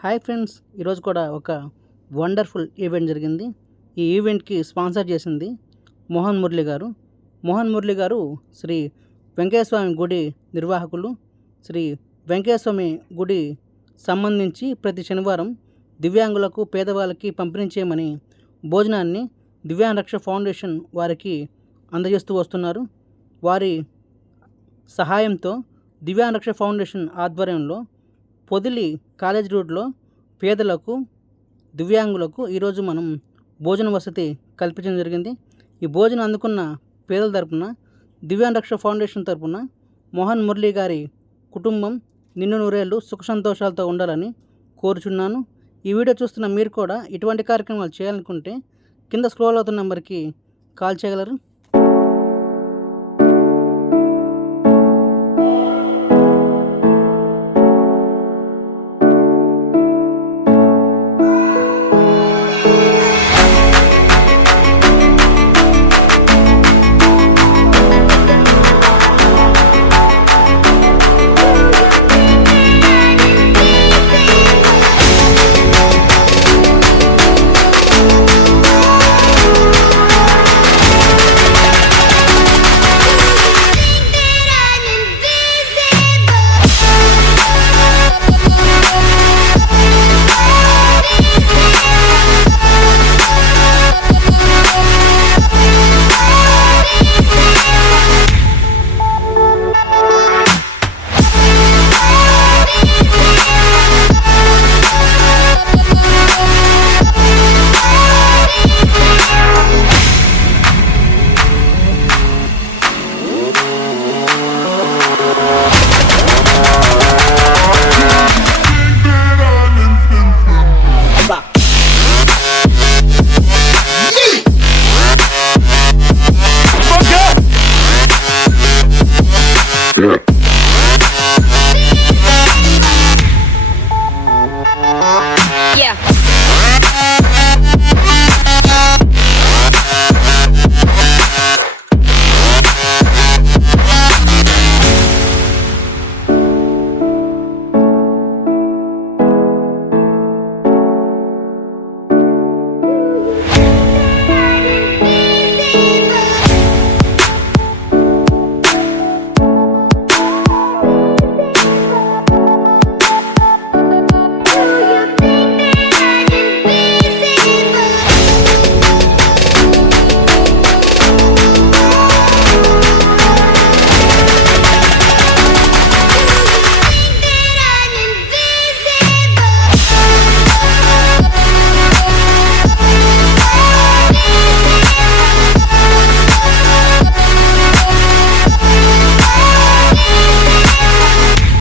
Hi friends, ఈరోజు కూడా ఒక వండర్ఫుల్ ఈవెంట్ జరిగింది. ఈ ఈవెంట్కి స్పాన్సర్ చేసింది మోహన్ మురళి గారు. మోహన్ మురళి గారు శ్రీ వెంకటేశ్వర గుడి నిర్వాహకులు. శ్రీ వెంకటేశ్వర గుడి సంబంధించి ప్రతి శనివారం దివ్యాంగులకు, పేదవాళ్ళకి పంపిణీ చేయమని భోజనాన్ని దివ్యాంగ రక్ష ఫౌండేషన్ వారికి అందజేస్తూ వస్తున్నారు. వారి సహాయంతో దివ్యాంగ రక్ష ఫౌండేషన్ ఆధ్వర్యంలో పొదిలి కాలేజ్ రోడ్లో పేదలకు, దివ్యాంగులకు ఈరోజు మనం భోజన వసతి కల్పించడం జరిగింది. ఈ భోజనం అందుకున్న పేదల తరపున దివ్యాంగ రక్ష ఫౌండేషన్ తరపున మోహన్ మురళి గారి కుటుంబం నిన్ను నూరేళ్ళు సుఖ సంతోషాలతో ఉండాలని కోరుచున్నాను. ఈ వీడియో చూస్తున్న మీరు కూడా ఇటువంటి కార్యక్రమాలు చేయాలనుకుంటే కింద స్క్రోల్ అవుతున్న నెంబర్కి కాల్ చేయగలరు.